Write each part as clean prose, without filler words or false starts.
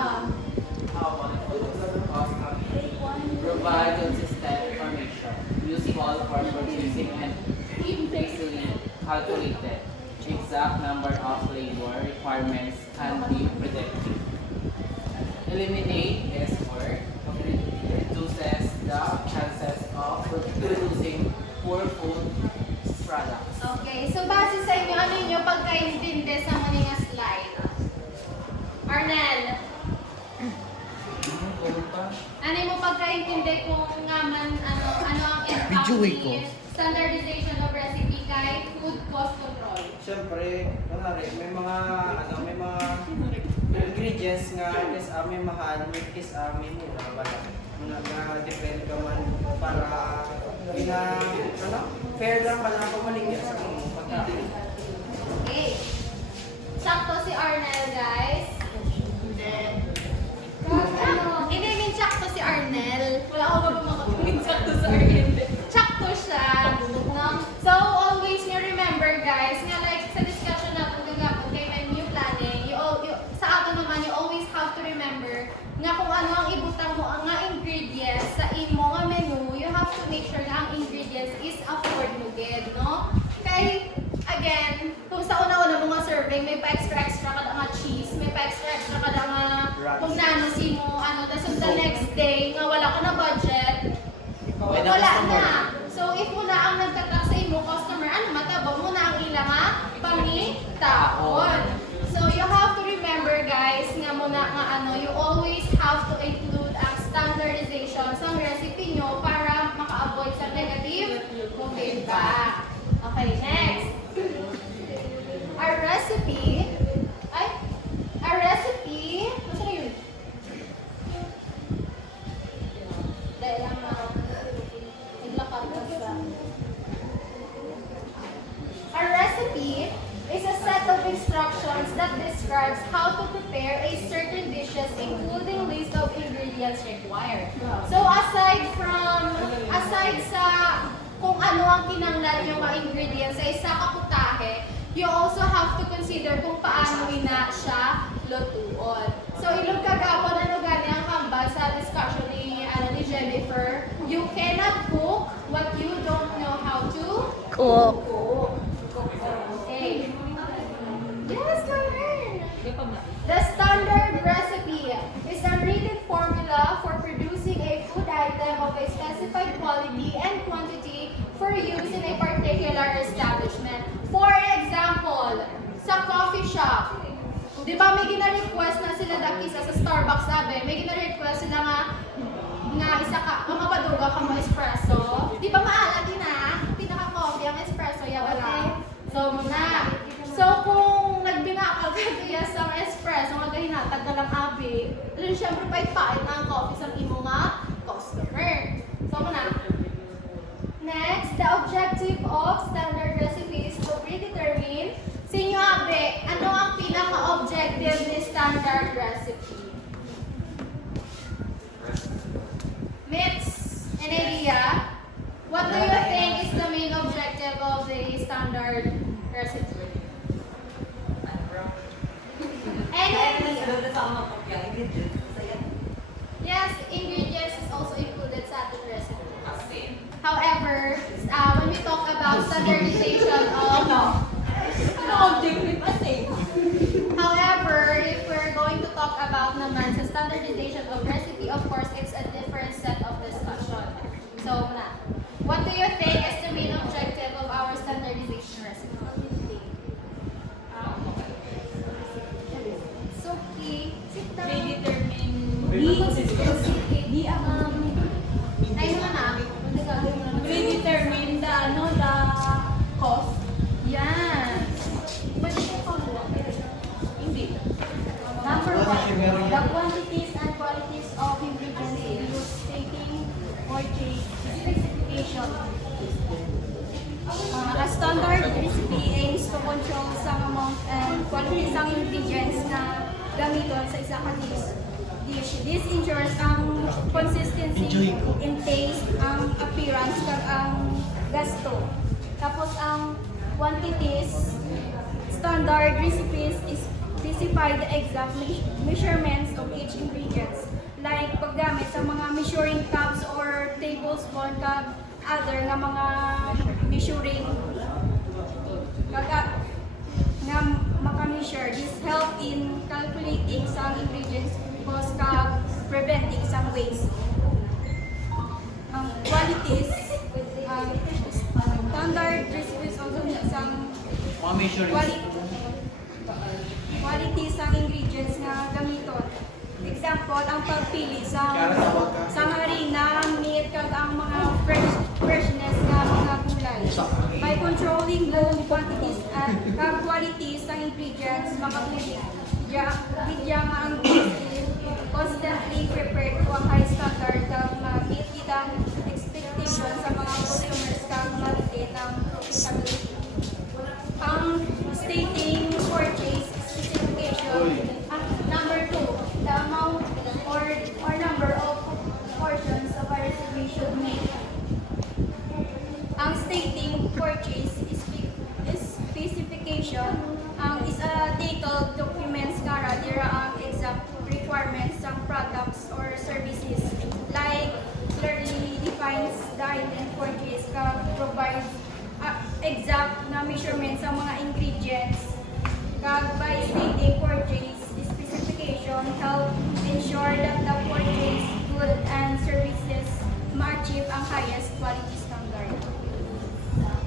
How about it? Cost provide consistent information, useful for producing and easily calculated. Exact number of labor requirements can be predicted. Eliminate guesswork, reduces the chances of producing poor food products. Okay, so base sa inyo, ano inyo pagkaintindi sa mga nga slide? Arnel, ano mo pagkaintindi kung nga man, ano ang impact ni standardization of recipe kay food cost control? Siyempre, may mga ingredients nga is may mahal, may is may mura wala. Nga depend ka man para fair lang pala ako maligyan sa mga pagkain. Okay. Sakto si Arnel, guys. Hindi mean sakto si Arnel. Wala ako ba makatuwid sakto sa Arnel? Sakto siya. No? So, always you remember, guys, nga like sa discussion natin kagapon kay menu planning, sa ato naman, you always have to remember nga kung ano ang ibutang mo ang nga ingredients sa imo nga menu, you have to make sure nga ang ingredients is afford mo gid, no? Kay, again, kung sa una-una mo nga serving, may pa-extra kada nga cheese, may pa-extra kada nga kung nano si mo, tapos the next day, nga wala ka na budget, wala na. So, if mo na ang nagtatak sa imo customer, matabang mo na ang ilang pangitaon. So, you have to remember, guys, nga muna nga you always have to include ang standardization sa recipe nyo para maka-avoid sa negative feedback. Okay, next. Our recipe, ano na yun? Dahil lang naglakad ka sa... Our recipe is a set of instructions that describes how to prepare a certain dishes, including list of ingredients required. So aside sa kung ano ang kinanglan yung mga ingredients sa isa ka putahe, you also have to consider kung paano ina siya lutuon. So ilog kagapon gani ang hambal sa discussion ni Jennifer, you cannot cook what you don't know how to cook. Okay. Yes, learn. The standard recipe is a written formula for producing a food item of a specified quality and quantity for use in a particular establishment. For example, sa coffee shop, di ba may gina-request na sila dakisa sa Starbucks sabi, may gina-request sila nga isa ka, mga paduga ka mo espresso. Di ba maala din pinaka-coffee ang espresso, yawa. So, muna. So, kung nagbinakal ka kaya sa espresso, magahinatag ka lang abi, then syempre pait-pait na ang coffee sa imo nga customer. So, muna. Next, the objective of standard recipe is to predetermine sa inyo abi, ano ang pinaka-objective ni standard recipe? Myths and idea. What do you think is the main objective of the standard recipe? Any idea? Yes, ingredients is also included sa ating recipe. However, when we talk about standardization of However, if we're going to talk about naman sa standardization of recipe, of course, it's a different set of discussion. So, what do you think is the main objective of our standardization recipe? It's okay. Sit down. Predetermine the cost. Yes. Hindi. Number 1, the quantities and qualities of ingredients used, taking purchase specification. A standard recipe aims to control some amount and quality ng ingredients na gamiton sa isa ka dish. This ensures ang consistency in taste, ang appearance, kag ang gasto. Tapos ang quantities, standard recipes is specify the exact measurements of each ingredients. Like paggamit sa mga measuring cups or tablespoon cup, other nga mga measuring nga maka-measure. This help in calculating some ingredients cost kag preventing some waste. Qualities, standard recipes also need some Mga measuring. quality sa ingredients nga gamiton. Example, ang pagpili sa harina, meat, kag ang mga freshness nga mga gulay. By controlling both quantities at kag qualities sa ingredients, makapili bidya nga ang constantly prepared to a high standard kag ma-meet kitang expectation sa mga consumers kag ma-retain ang profitability. Ang stating purchase specification. Number 2, the amount or number of portions of a recipe should make. Ang stating purchase specification is a detailed documents nga radira ang exact requirements ng products or services. Like clearly defines the item purchase ka provides exact na measurements sa mga ingredients. Kag by stating purchase specification help ensure that the purchase goods and services ma-achieve ang highest quality standard.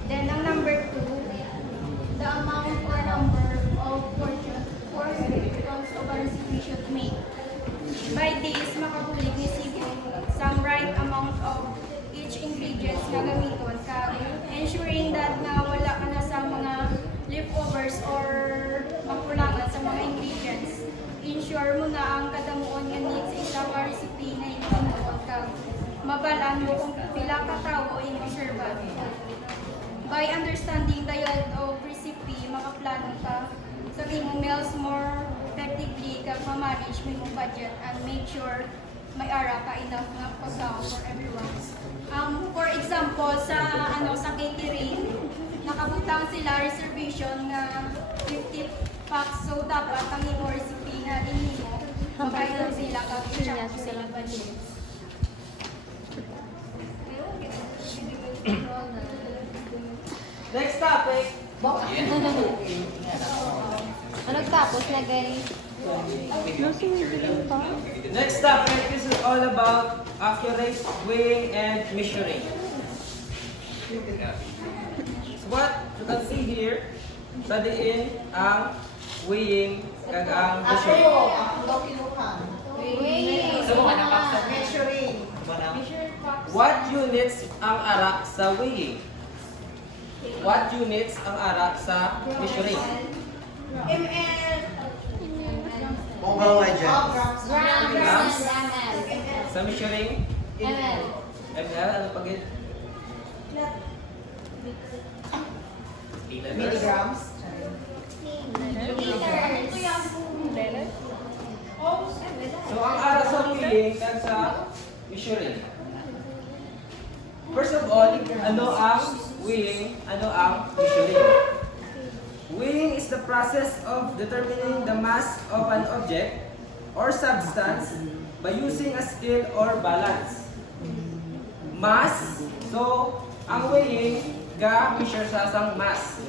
Then ang number 2, the amount or number of portions of a recipe should make. By this, makabulig ni Sibo some right amount of each ingredients nga gamiton kag ensuring that nga wala ka na sa mga leftovers or makulangan sa mga ingredients. Ensure mo na ang kadamuon nga needs sa isa ka recipe na inuon kag mabalan mo kung pila ka tao imong serve. By understanding the yield of recipe, makaplano ka sa imong meals more effectively kag ma-manage mo imong budget and make sure may ara ka enough nga pagkaon for everyone. For example, sa catering, nakabutang sila reservation nga 50 packs, so dapat ang imong recipe nga inimo magkailan sila kag i-check sila budget. Next topic. Anong tapos na guys? Next topic, this is all about accurate weighing and measuring. So what you can see here, studying ang weighing kag ang measuring. What units ang arak sa weighing? What units ang arak sa measuring? Grams Grams. and ml. Sa measuring? ml. ML, ano pag Milligrams. Liters. So ang arak sa weighing kag sa measuring. First of all, ano ang weighing, ano ang measuring? Weighing is the process of determining the mass of an object or substance by using a scale or balance. Mass, so ang weighing ga-measure sa asang mass.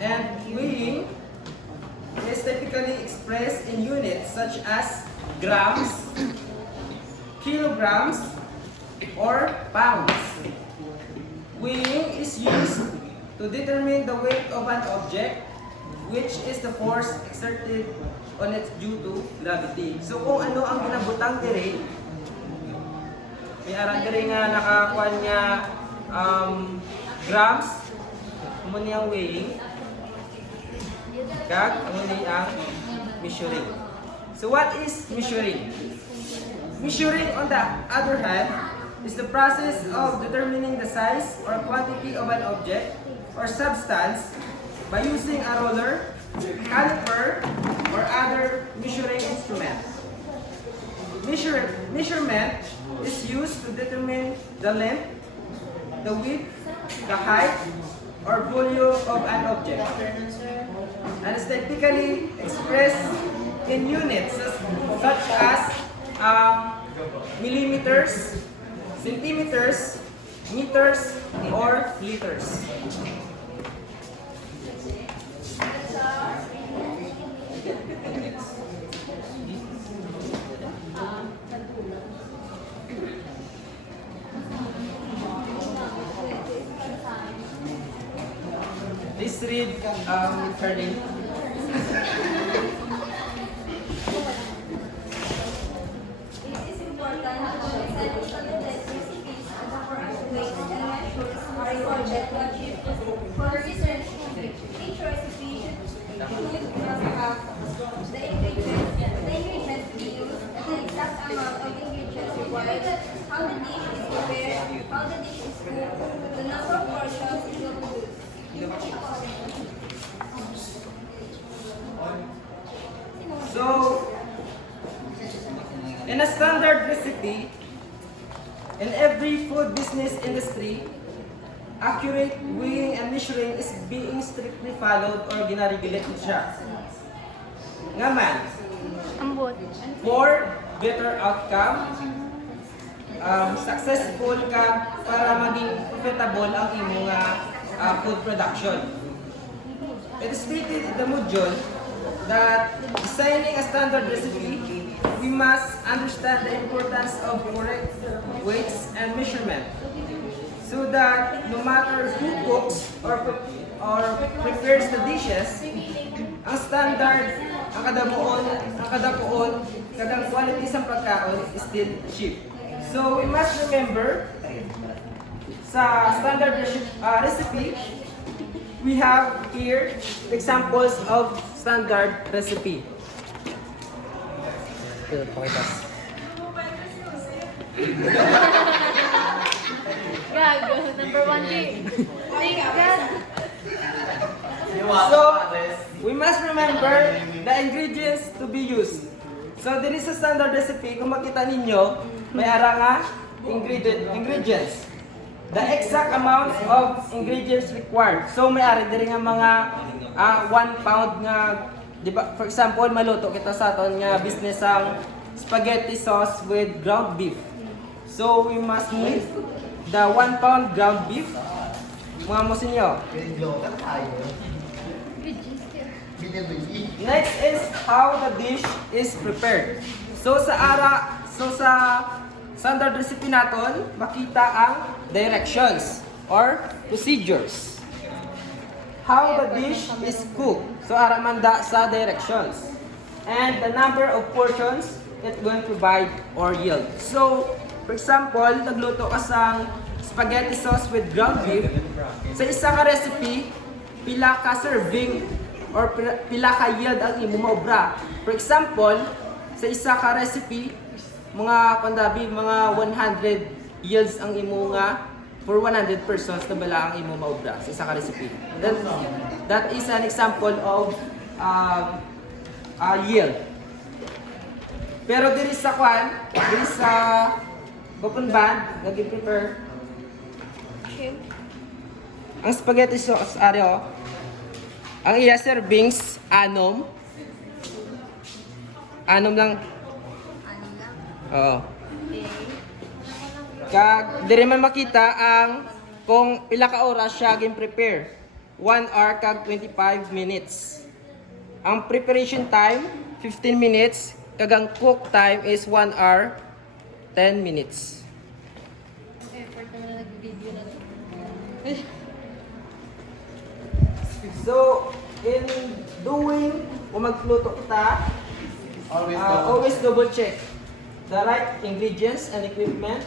And weighing is typically expressed in units such as grams, kilograms, or pounds. Weighing is used to determine the weight of an object, which is the force exerted on it due to gravity. So kung ano ang ginabutang diri, may arang diri nga nakakuan niya grams, mo niyang weighing, kag amo niyang measuring. So what is measuring? Measuring, on the other hand, is the process of determining the size or quantity of an object or substance by using a ruler, caliper, or other measuring instrument. Measurement is used to determine the length, the width, the height, or volume of an object, and is typically expressed in units such as millimeters, centimeters, meters, or liters. Please read her name. It is important that any standardized recipes for weights and measures are recorded to achieve for research. Each recipe must have the ingredients used, the exact amount of ingredients required, how the dish is prepared, how the dish is cooked, the number of portions it will produce. So, in a standard recipe, in every food business industry, accurate weighing and measuring is being strictly followed or ginaregulate siya. Nga man, for better outcome, successful ka para maging profitable ang imong food production. It is stated in the module that designing a standard recipe, we must understand the importance of correct weights and measurement so that no matter who cooks or prepares the dishes, ang standard, ang kadapuon, kagang quality sa pagkaon is still cheap. So we must remember sa standard recipe, we have here examples of standard recipe. Gago, number 1 G. Thank God. So, we must remember the ingredients to be used. So, din sa standard recipe, kung makita ninyo, may ara nga ingredients. The exact amount of ingredients required. So, may ari din nga mga 1 pound nga, di ba, for example, maluto kita sa aton nga business ang spaghetti sauce with ground beef. So, we must need the 1 pound ground beef. Mga mo sinyo. Next is how the dish is prepared. So sa standard recipe naton, makita ang directions or procedures. How the dish is cooked. So ara manda sa directions. And the number of portions it will provide or yield. So, for example, nagluto ka sang spaghetti sauce with ground beef. Sa isa ka recipe, pila ka serving or pila ka yield ang imo maobra. For example, sa isa ka recipe, mga kandabi, mga 100 yields ang imo nga for 100 persons na bala ang imo maobra sa isa ka recipe. That is an example of yield. Pero diri sa Bopon Band, nag-prepare ang spaghetti sauce areo. Ang iya servings anom lang. Oo. Kag diri man makita ang kung pila ka oras siya gin-prepare. 1 hour kag 25 minutes. Ang preparation time 15 minutes, kag ang cook time is 1 hour 10 minutes. So, in doing o magluto kita, always double check the right ingredients and equipment,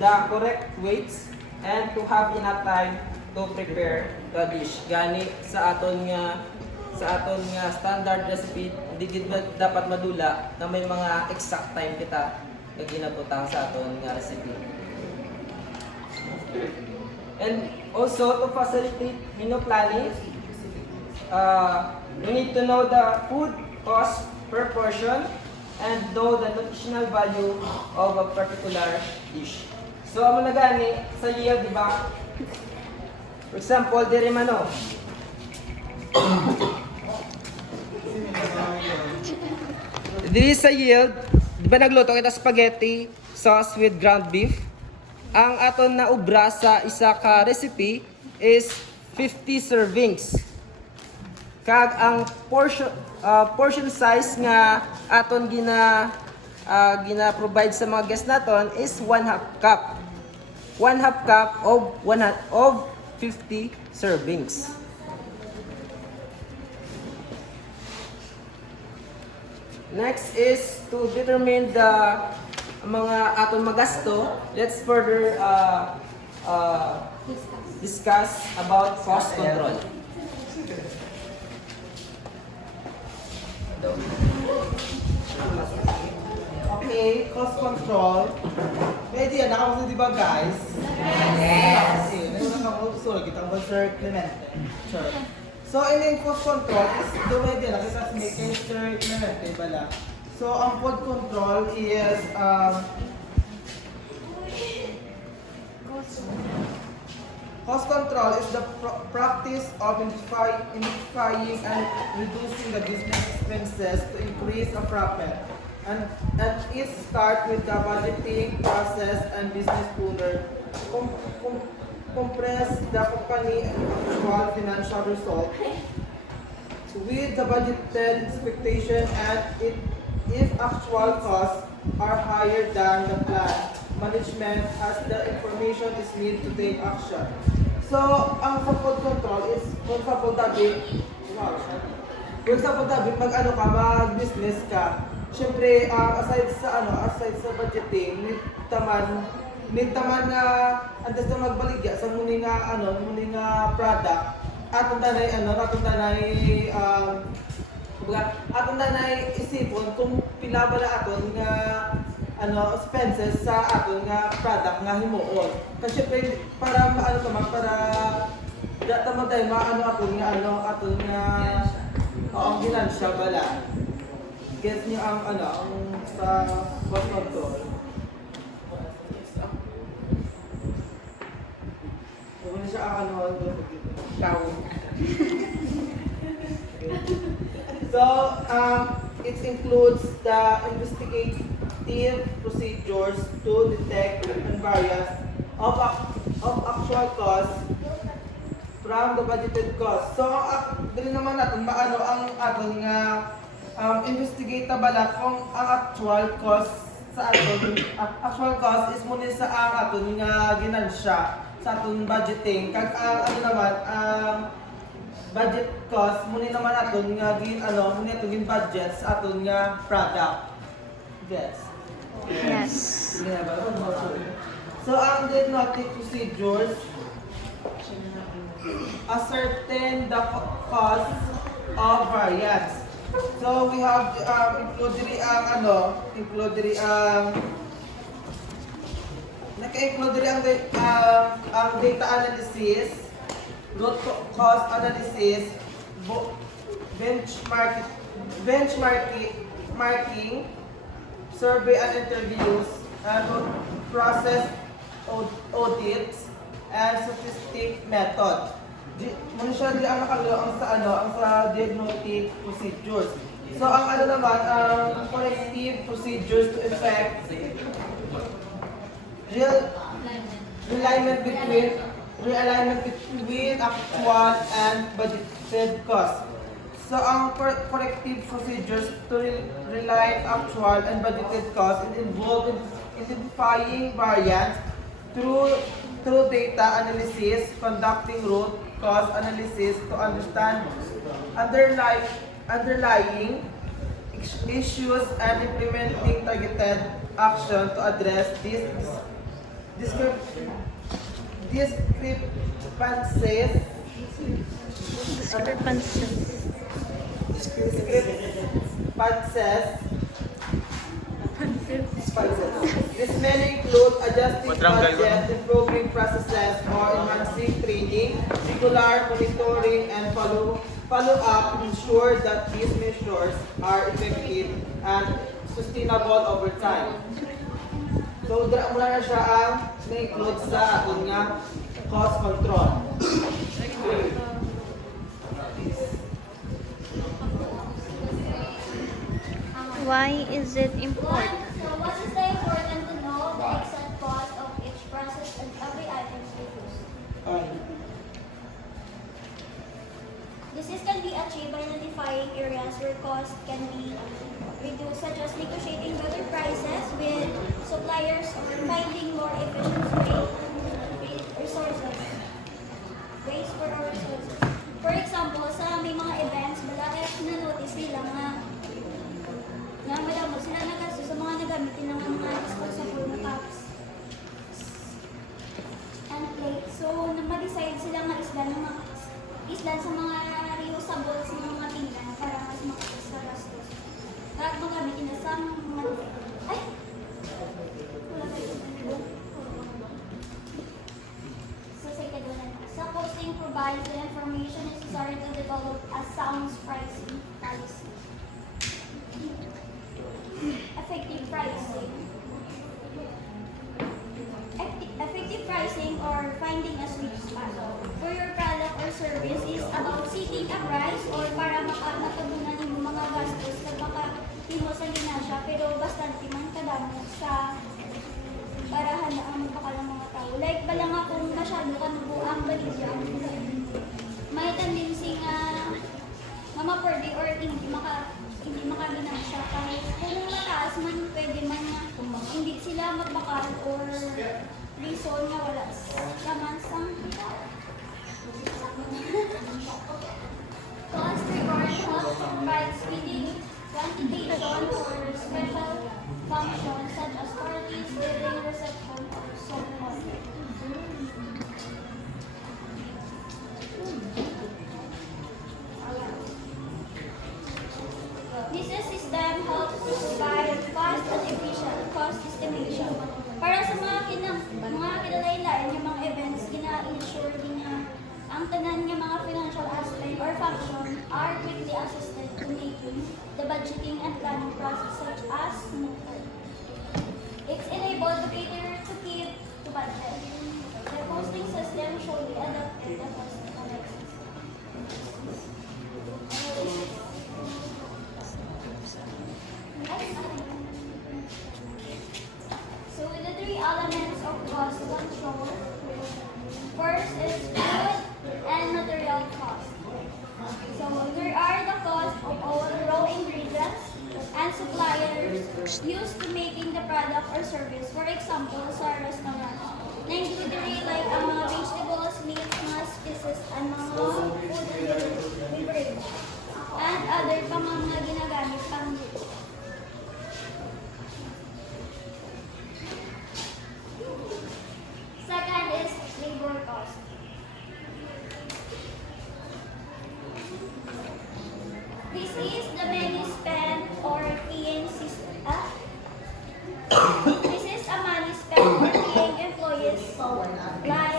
the correct weights, and to have enough time to prepare the dish. Gani sa aton nga standard recipe, hindi gid dapat madula na may mga exact time kita nga ginabutang sa aton nga recipe. And also to facilitate menu planning, we need to know the food cost per portion and know the nutritional value of a particular dish. So, amo na gani sa yield, di ba? For example, diri mano. This sa yield, di ba nagluto kita spaghetti sauce with ground beef? Ang aton na ubra sa isa ka recipe is 50 servings. Kag ang portion size nga aton gina provide sa mga guests naton is 1/2 cup. 1/2 cup of 50 servings. Next is to determine the mga aton magasto. Let's further discuss about cost control. Okay, cost control. May idea na kamusta di ba guys? Yes! Okay, naguna ka mo, sorry, kita mo Sir Clemente. Sure. So, in cost control is, do may idea na kita si Sir Clemente bala. So, ang food control is, cost control is the practice of identifying and reducing the business expenses to increase a profit. And it starts with the budgeting process and business owner compress the company actual financial result with the budgeted expectation, and if actual costs are higher than the plan, management has the information is need to take action. So, ang sa food control is, for example, David, mag-business ka, syempre, aside sa budgeting, need taman na andas na magbaligya sa muni nga product, atong tanay isipon kung pila ba na aton nga expenses sa aton nga product nga himuon. Kasi syempre para tamad tayo aton nga ang ginansya bala. Gets niyo ang sa cost control. Kung siya ang So, it includes the investigative procedures to detect and variance of actual costs from the budgeted cost. So, dali naman natin maano ang aton nga investigate na bala kung ang actual cost sa aton actual cost is muna sa ang aton nga ginansya sa aton budgeting kag ang budget cost muna naman aton nga muna aton budget sa aton nga product. Yes. Yes. So ang diagnostic procedures ascertain the cost of variance. So we have include ang data analysis, root cause analysis, benchmarking, survey and interviews, and process audits, and statistic method. Muna siya ang nakalaro ang sa diagnostic procedures. So ang naman ang corrective procedures to effect realignment between actual and budgeted costs. So ang corrective procedures to realign actual and budgeted costs involve identifying variance through data analysis, conducting root cause analysis to understand underlying issues, and implementing targeted action to address these This may include adjusting budget, improving processes, or enhancing training, regular monitoring, and follow-up to ensure that these measures are effective and sustainable over time. So, mula na siya ang na-include sa ating nga cost control. Why is it important? So what is the important to know the exact cost of each process and every item produced? This can be achieved by identifying areas where cost can be reduced, such as negotiating better prices with suppliers or finding more efficient resources. Ways for our resources. For example, sa may mga events, balakit na-notice nila na madamo sila nagasto sa mga nagamitin ng mga disposable na cups and plates. So, mag-decide sila nga islan sa mga reusables ng mga tingnan para mas makakas sa gastos. Kahit magamitin na sa mga... Ay! Wala kayo. So, second one na. Sa posting provides the information necessary to develop a sound pricing policy. Effective pricing. Effective pricing or finding a sweet spot for your product or service is about setting a price or para matabunan ng mga gastos na baka di mo sa ginasya pero bastante man kadamo sa para handaan mo ng mga tao. Like bala nga kung masyado ka nubuang baligya, may tendency nga mamapwede or hindi makaginasya kahit kung mataas man pwede man nga hindi sila magbakal or reason nga wala laman sa cost regard helps to provide speeding quantitation or special functions such as parties, wedding, reception, or so on. This system helps to provide fast and efficient cost estimation. Para sa mga kinalain yung mga events, gina-ensure din na ang tanan ng mga financial aspect or function are quickly assisted to making the budgeting and planning process such as smoother. It's enabled to cater to keep to budget. The posting system should be adapted to cost analysis. So the three elements of cost control. First is food and material cost. So there are the cost of all raw ingredients and suppliers used to making the product or service. For example, sa restaurant, na-include like ang mga vegetables, meat, mga spices, and mga food and beverage, and other pa mga ginagamit pang dito. Second is labor cost. This is the money spent or paying system. This is a money spent or paying employees like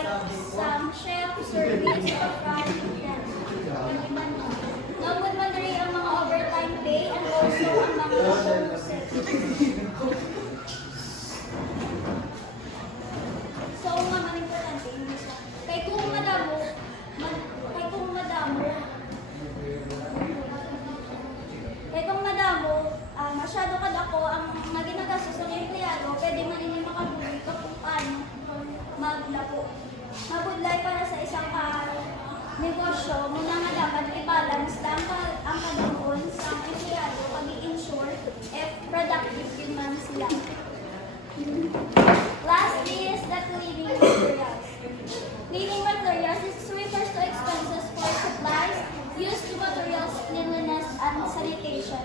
some chef, service, or front end. Nagod man rin ang mga overtime pay and also ang mga bonuses. So, nga man importante yun isa. Kaya kung madamo, masyado kadako ang mga ginagastos ng empleyado, pwede man ninyo makabuli ka kung paano maglapo. Mabudlay para sa isang negosyo, muna nga dapat i-balance lang ang kadamuon sa empleyado pag i-ensure if productive din man sila. Lastly is the cleaning materials. Cleaning materials refers to expenses for supplies used to materials, cleanliness, and sanitation.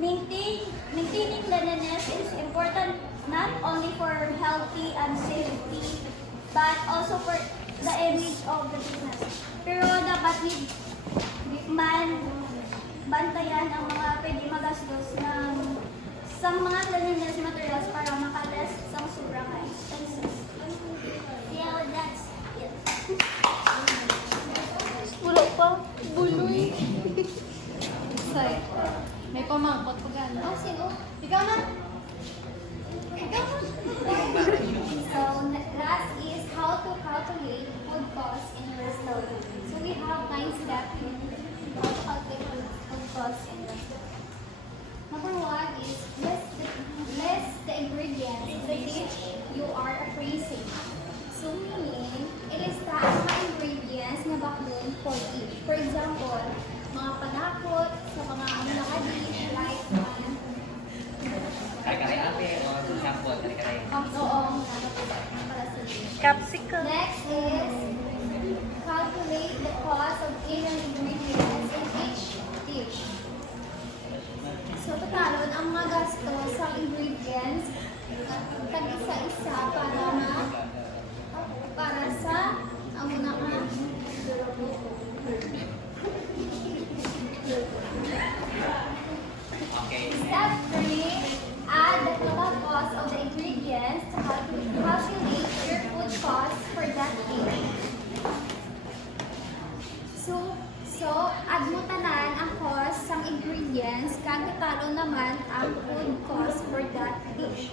Maintaining cleanliness is important not only for healthy and safety, but also for the image of the business. Pero dapat bantayan ang mga pwede magastos sa mga cleanliness materials para makaless sa sobrang expenses. Yeah, that's it. Wala pa. Buloy. Say. May pamangkot ko gano'n. Oh, sino? Ikaw na. So, last is how to calculate food costs in a restaurant. So, we have 9 steps in how to calculate food costs in a restaurant. Number 1 is which you are appraising. So meaning, ilista ang mga ingredients na bakun for each. For example, mga panakot sa mga ano na dish like Kare-kare ate, o example, kare-kare. Capsicum. Next is calculate the cost of given ingredients in each dish. So, totalon ang mga gastos sa ingredients tag-isa-isa para sa ang una ka. Okay. Step 3, add the total cost of the ingredients to calculate your food cost for that dish. So add mo tanan ang cost ng ingredients kag talo naman ang food cost for that dish.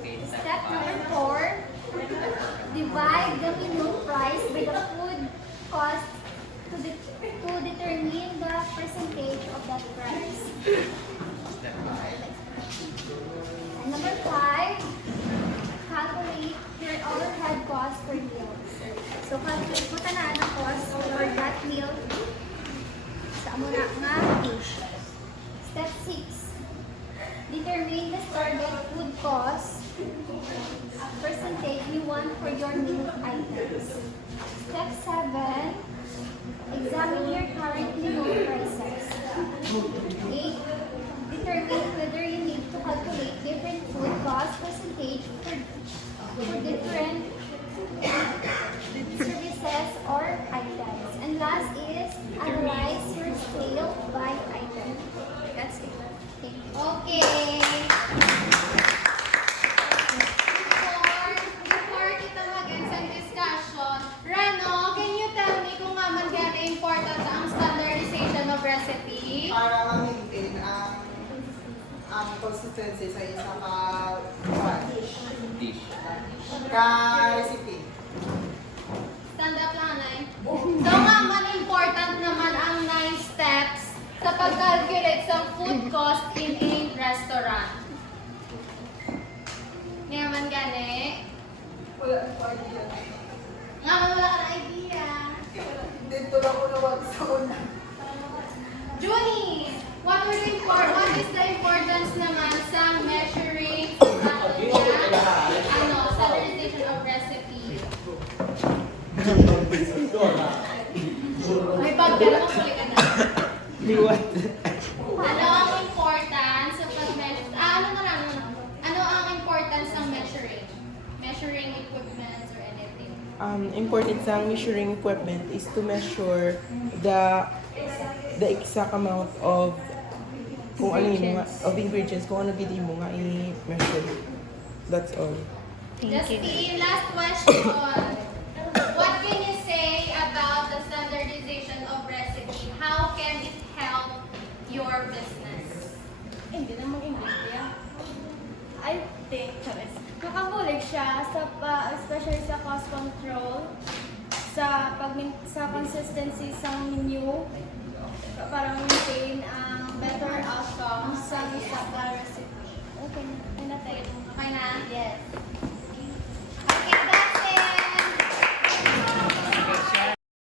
Okay, Step number 4, divide the minimum price by the food cost to determine the percentage of that price. Step 5. And number 5, calculate your overhead cost per meal. So, calculate mo tanan ang cost for that meal sa muna nga dish. Step 6, determine the target food cost percentage you want for your meal items. Step 7, examine your current minimum prices. 8, determine whether you need to calculate different food cost percentage for different services or items. And last is analyze your scale by item. That's it. Okay. Before kita mag-end sa discussion, Rano, can you tell me kung nga man gano'y important ang standardization of recipe? Para ma-maintain ang consistency sa isa Dish. ka recipe. Stand up lang, Nay. So nga man important naman ang 9 steps sa pag-calculate sa food cost in a restaurant. Nga man gani. Wala ko idea. Nga man wala ka na idea. Dito lang ko nawag sa una. Junie, what is the importance naman sa measuring standardization of recipe? May bag ka na magpuli ka na. Ano ang importance sa pag-measure? Ano ang importance ng measuring? Measuring equipment or anything? Importance ng measuring equipment is to measure the exact amount of kung ano yung mga of ingredients, kung ano gid mo nga i-measure. That's all. Justine, last question. What can you say about the standardization of recipe? How can it help your business? Hindi naman ingredient. I think makabulig siya especially sa cost control, sa consistency sa menu para maintain ang better outcome